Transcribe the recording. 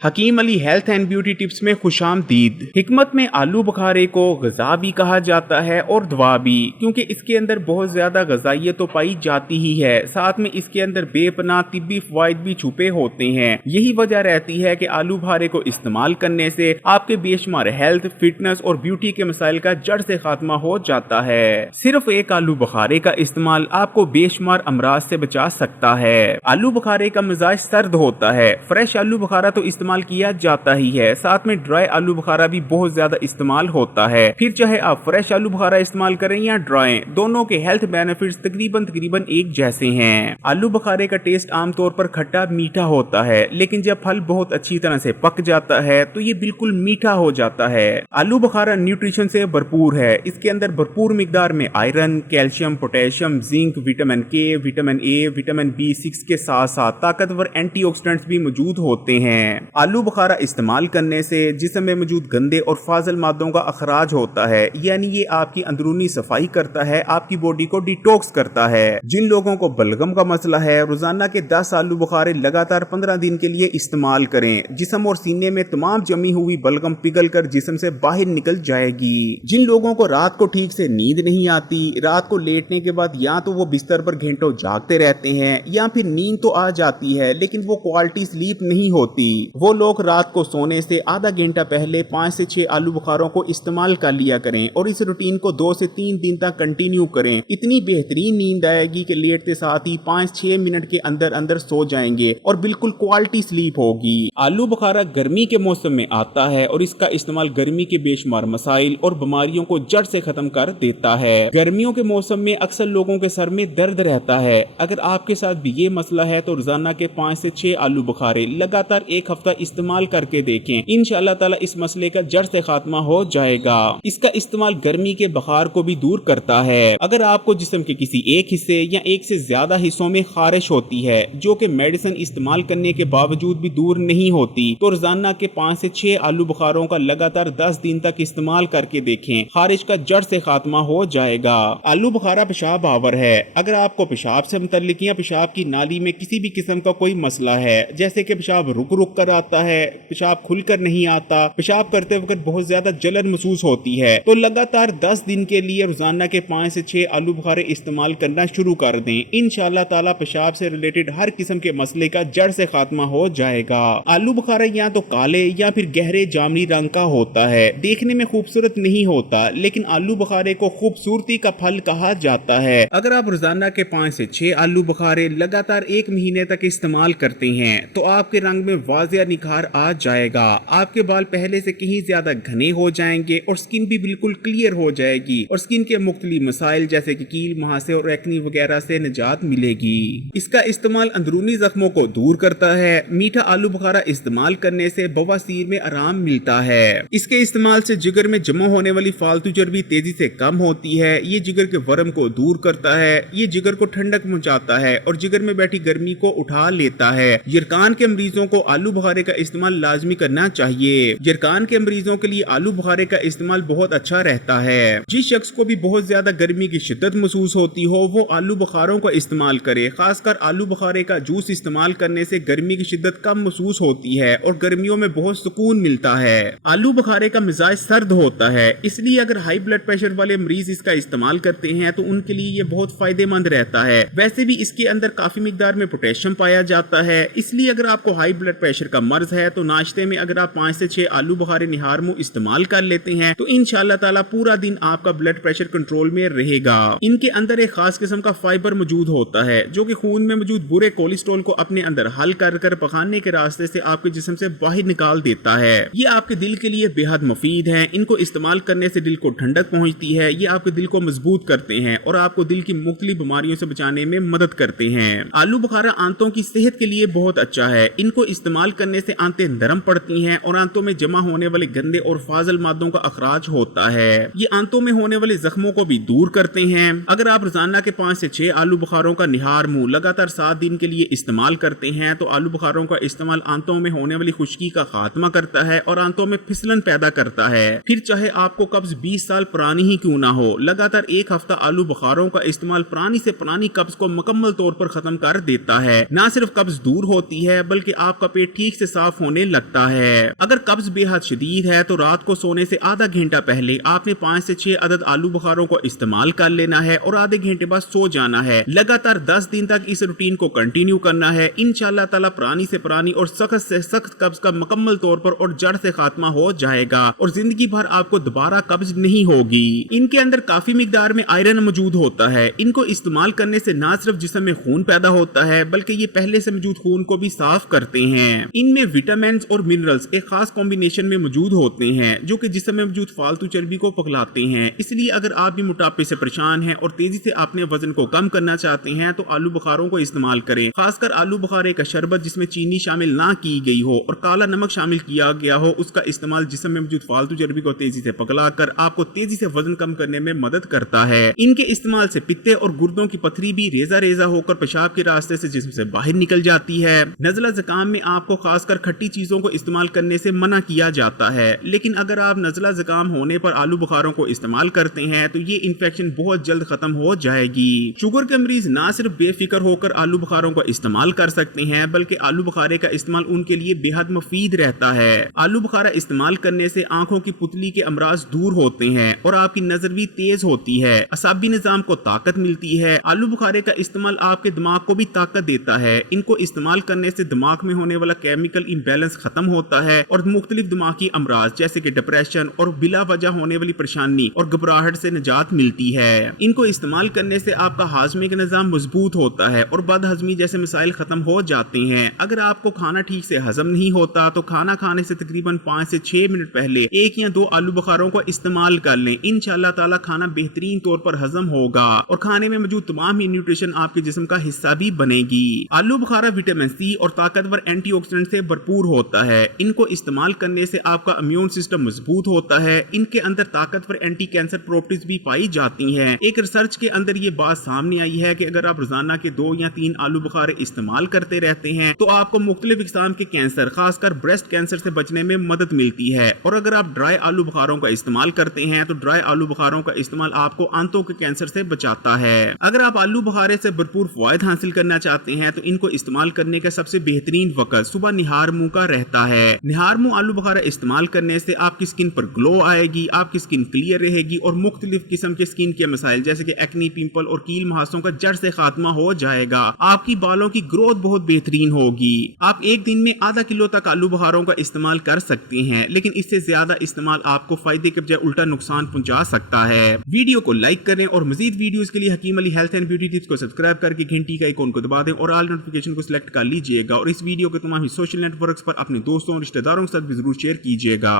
Hakim Ali health and beauty tips में खुशामदीद। हिकमत में आलू बुखारे को गज़ा भी कहा जाता है और दवा भी, क्योंकि इसके अंदर बहुत ज़्यादा गज़ाइयत तो पाई जाती ही है, साथ में इसके अंदर बेपनाह तिब्बी फ़वाइद भी छुपे होते हैं। यही वजह रहती है कि आलू बुखारे को इस्तेमाल करने से आपके बेशुमार हेल्थ, फिटनेस और ब्यूटी के मसाइल का जड़ से खात्मा हो जाता है। सिर्फ एक आलू बुखारे का इस्तेमाल आपको बेशुमार अमराज से बचा सकता है। आलू बुखारे का मिजाज सर्द होता है। फ्रेश आलू बुखारा तो इस्तेमाल किया जाता ही है, साथ में ड्राई आलू बुखारा भी बहुत ज्यादा इस्तेमाल होता है। फिर चाहे आप फ्रेश आलू बुखारा इस्तेमाल करें या ड्राई, दोनों के हेल्थ बेनिफिट्स तकरीबन एक जैसे हैं। आलू बुखारे का टेस्ट आमतौर पर खट्टा मीठा होता है, लेकिन जब फल बहुत अच्छी तरह से पक जाता है तो ये बिल्कुल मीठा हो जाता है। आलू बुखारा न्यूट्रिशन से भरपूर है। इसके अंदर भरपूर मिकदार में iron, calcium, potassium, zinc, vitamin के, विटामिन ए, विटामिन B6 के साथ साथ ताकतवर एंटीऑक्सीडेंट्स भी मौजूद होते हैं। आलू बुखारा इस्तेमाल करने से जिस्म में मौजूद गंदे और फाजिल मादों का अखराज होता है, यानी ये आपकी अंदरूनी सफाई करता है, आपकी बॉडी को डिटॉक्स करता है। जिन लोगों को बलगम का मसला है, रोजाना के 10 आलू बुखारे लगातार 15 दिन के लिए इस्तेमाल करें। जिस्म और सीने में तमाम जमी हुई बलगम पिघल कर जिस्म से बाहर निकल जाएगी। जिन लोगों को रात को ठीक से नींद नहीं आती, रात को लेटने के बाद या तो वो बिस्तर पर घंटों जागते रहते हैं या फिर नींद तो आ जाती है लेकिन वो क्वालिटी स्लीप नहीं होती, वो लोग रात को सोने से आधा घंटा पहले 5 से 6 आलू बुखारों को इस्तेमाल कर लिया करें और इस रूटीन को 2 से 3 दिन तक कंटिन्यू करें। इतनी बेहतरीन नींद आएगी कि लेटते साथ ही 5-6 मिनट के अंदर अंदर सो जाएंगे और बिल्कुल क्वालिटी स्लीप होगी। आलू बुखारा गर्मी के मौसम में आता है और इसका इस्तेमाल गर्मी के बेशुमार मसाइल और बीमारियों को जड़ से खत्म कर देता है। गर्मियों के मौसम में अक्सर लोगों के सर में दर्द रहता है। अगर आपके साथ भी ये मसला है तो रोजाना के 5 से 6 आलू बुखारे लगातार एक हफ्ता इस्तेमाल करके देखें। इंशाअल्लाह ताला इस मसले का जड़ से खात्मा हो जाएगा। इसका इस्तेमाल गर्मी के बुखार को भी दूर करता है। अगर आपको जिस्म के किसी एक हिस्से या एक से ज्यादा हिस्सों में खारिश होती है जो कि मेडिसिन इस्तेमाल करने के बावजूद भी दूर नहीं होती, तो रोजाना के 5 से 6 आलू बुखारों का लगातार 10 दिन तक इस्तेमाल करके देखें। खारिश का जड़ से खात्मा हो जाएगा। आलू बुखारा पेशाब आवर है। अगर आपको पेशाब से मुतल्लिक या पेशाब की नाली में किसी भी किस्म का कोई मसला है, जैसे कि पेशाब रुक रुक कर आता है, पेशाब खुलकर नहीं आता, पेशाब करते वक्त बहुत ज्यादा जलन महसूस होती है, तो लगातार 10 दिन के लिए रोजाना के 5 से 6 आलू बुखारे इस्तेमाल करना शुरू कर दें। इंशाअल्लाह ताला पेशाब से रिलेटेड हर किस्म के मसले का जड़ से खात्मा हो जाएगा। आलू बुखारा या तो काले या फिर गहरे जामुनी रंग का होता है, देखने में खूबसूरत नहीं होता, लेकिन आलू बुखारे को खूबसूरती का फल कहा जाता है। अगर आप रोजाना के 5 से 6 आलू बुखारे लगातार 1 महीने तक इस्तेमाल करते हैं तो आपके रंग में वाजिया निखार आ जाएगा। आपके बाल पहले से कहीं ज्यादा घने हो जाएंगे और स्किन भी बिल्कुल क्लियर हो जाएगी और स्किन के मुख्तलिफ मसाइल जैसे कि कील, मुहासे और एक्नी वगैरह से निजात मिलेगी। इसका इस्तेमाल अंदरूनी जख्मों को दूर करता है। मीठा आलू बुखारा इस्तेमाल करने से बवासीर में आराम मिलता है। इसके इस्तेमाल से जिगर में जमा होने वाली फालतू चर्बी तेजी से कम होती है। ये जिगर के वर्म को दूर करता है। ये जिगर को ठंडक पहुंचाता है और जिगर में बैठी गर्मी को उठा लेता है। यरकान के मरीजों को आलू बुखारे का इस्तेमाल लाजमी करना चाहिए। यरकान के मरीजों के लिए आलू बुखारे का इस्तेमाल बहुत अच्छा रहता है। जिस शख्स को भी बहुत ज्यादा गर्मी की शिद्दत महसूस होती हो वो आलू बुखारों का इस्तेमाल करे। खासकर आलू बुखारे का जूस इस्तेमाल करने से गर्मी की शिद्दत कम महसूस होती है और गर्मियों में बहुत सुकून मिलता है। आलू बुखारे का मिजाज सर्द होता है, इसलिए अगर हाई ब्लड प्रेशर वाले मरीज इसका इस्तेमाल करते हैं तो उनके लिए ये बहुत फायदेमंद रहता है। वैसे भी इसके अंदर काफी मिकदार में पोटेशियम पाया जाता है, इसलिए अगर आपको हाई ब्लड प्रेशर का मर्ज है तो नाश्ते में अगर आप 5 से 6 आलू बुखारे निहार मुंह इस्तेमाल कर लेते हैं तो इंशाअल्लाह ताला पूरा दिन आपका ब्लड प्रेशर कंट्रोल में रहेगा। इनके अंदर एक खास किस्म का फाइबर मौजूद होता है जो कि खून में मौजूद बुरे कोलेस्ट्रॉल को अपने अंदर हल कर पखाने के रास्ते से आपके जिस्म से बाहर निकाल देता है। ये आपके दिल के लिए बेहद मुफीद है। इनको इस्तेमाल करने से दिल को ठंडक पहुंचती है। ये आपके दिल को मजबूत करते हैं और आपको दिल की मुख्तलिफ बीमारियों से बचाने में मदद करते हैं। आलू बुखारा आंतों की सेहत के लिए बहुत अच्छा है। इनको इस्तेमाल करने से आंतें नरम पड़ती हैं और आंतों में जमा होने वाले गंदे और फाजिल मादों का अखराज होता है। ये आंतों में होने वाले जख्मों को भी दूर करते हैं। अगर आप रोजाना के 5 से 6 आलू बुखारों का निहार मुंह लगातार 7 दिन के लिए इस्तेमाल करते हैं तो आलू बुखारों का इस्तेमाल आंतों में होने वाली खुश्की का खात्मा करता है और आंतों में फिसलन पैदा करता है। फिर चाहे आपको कब्ज 20 साल पुरानी ही क्यों ना हो, लगातार एक हफ्ता आलू बुखारों का इस्तेमाल पुरानी से पुरानी कब्ज को मुकम्मल तौर पर खत्म कर देता है। न सिर्फ कब्ज दूर होती है बल्कि आपका पेट ठीक से से साफ होने लगता है। अगर कब्ज बेहद शदीद है तो रात को सोने से आधा घंटा पहले आपने 5 से 6 अदद आलू बुखारों को इस्तेमाल कर लेना है और आधे घंटे बाद सो जाना है। लगातार 10 दिन तक इस रूटीन को कंटिन्यू करना है। इंशाल्लाह ताला पुरानी से पुरानी और सख्त से सख्त कब्ज का मुकम्मल तौर पर और जड़ से खात्मा हो जाएगा और जिंदगी भर आपको दोबारा कब्ज नहीं होगी। इनके अंदर काफी मिकदार में आयरन मौजूद होता है। इनको इस्तेमाल करने से न सिर्फ जिस्म में खून पैदा होता है बल्कि ये पहले से मौजूद खून को भी साफ करते हैं। इनमें विटामिन और मिनरल्स एक खास कॉम्बिनेशन में मौजूद होते हैं जो कि जिस्म में मौजूद फालतू चर्बी को पगलाते हैं। इसलिए अगर आप भी मोटापे से परेशान हैं और तेजी से अपने वजन को कम करना चाहते हैं तो आलू बुखारों को इस्तेमाल करें। खासकर आलू बुखारे का शरबत जिसमें चीनी शामिल ना की गई हो और काला नमक शामिल किया गया हो, उसका इस्तेमाल जिस्म में मौजूद फालतू चर्बी को तेजी से पगलाकर आपको तेजी से वजन कम करने में मदद करता है। इनके इस्तेमाल से पित्ते और गुर्दों की पथरी भी रेजा रेजा होकर पेशाब के रास्ते से जिस्म से बाहर निकल जाती है। नज़ला ज़ुकाम में आपको खासकर खट्टी चीजों को इस्तेमाल करने से मना किया जाता है, लेकिन अगर आप नज़ला ज़ुकाम होने पर आलू बुखारों को इस्तेमाल करते हैं तो ये इन्फेक्शन बहुत जल्द खत्म हो जाएगी। शुगर के मरीज ना सिर्फ बेफिक्र होकर आलू बुखारों को इस्तेमाल कर सकते हैं बल्कि आलू बुखारे का इस्तेमाल उनके लिए बेहद मुफीद रहता है। आलू बुखारा इस्तेमाल करने से आंखों की पुतली के अमराज दूर होते हैं और आपकी नजर भी तेज होती है। असाबी निजाम को ताकत मिलती है। आलू बुखारे का इस्तेमाल आपके दिमाग को भी ताकत देता है। इनको इस्तेमाल करने से दिमाग में होने वाला केमिकल इम्बैलेंस खत्म होता है और मुख्तलिफ दिमागी अमराज जैसे कि डिप्रेशन और बिला वजह होने वाली परेशानी और घबराहट से निजात मिलती है। इनको इस्तेमाल करने से आपका हाजमे का निजाम मजबूत होता है और बदहजमी जैसे मसाइल खत्म हो जाते हैं। अगर आपको खाना ठीक से हजम नहीं होता तो खाना खाने से तकरीबन 5 से 6 मिनट पहले 1 या 2 आलू बुखारों को इस्तेमाल कर लें। इंशाल्लाह ताला खाना बेहतरीन तौर पर हजम होगा और खाने में मौजूद तमाम ही न्यूट्रिशन आपके जिस्म का हिस्सा भी बनेगी। आलू बुखारा विटामिन सी और ताकतवर एंटीऑक्सीडेंट से भरपूर होता है। इनको इस्तेमाल करने से आपका इम्यून सिस्टम मजबूत होता है। इनके अंदर ताकतवर एंटी कैंसर प्रॉपर्टीज भी पाई जाती हैं। एक रिसर्च के अंदर ये बात सामने आई है कि अगर आप रोजाना के 2 या 3 आलू बुखारे इस्तेमाल करते रहते हैं तो आपको मुख्तलिफ इकसाम के कैंसर खासकर ब्रेस्ट कैंसर से बचने में मदद मिलती है। और अगर आप ड्राई आलू बुखारों का इस्तेमाल करते हैं तो ड्राई आलू बुखारों का इस्तेमाल आपको आंतों के कैंसर से बचाता है। अगर आप आलू बुखारे से भरपूर फायद हासिल करना चाहते हैं तो इनको इस्तेमाल करने का सबसे बेहतरीन वक्त सुबह निहार मुंह का रहता है। निहार मुंह आलू बुखारा इस्तेमाल करने से आपकी स्किन पर ग्लो आएगी, आपकी स्किन क्लियर रहेगी और मुख्तलिफ किस्म के स्किन के मसाइल जैसे कि एक्नी, पिंपल और कील मुहासों का जड़ से खात्मा हो जाएगा। आपकी बालों की ग्रोथ बहुत बेहतरीन होगी। आप एक दिन में आधा किलो तक आलू बुखारों का इस्तेमाल कर सकते हैं, लेकिन इससे ज्यादा इस्तेमाल आपको फायदे के बजाय उल्टा नुकसान पहुंचा सकता है। वीडियो को लाइक करें और मजीद वीडियोस के लिए Hakeem Ali health and beauty tips को सब्सक्राइब करके घंटी का आइकॉन को दबा दें और ऑल नोटिफिकेशन को सिलेक्ट कर लीजिएगा और इस वीडियो को तमाम सोशल नेटवर्क्स पर अपने दोस्तों और रिश्तेदारों के साथ भी जरूर शेयर कीजिएगा।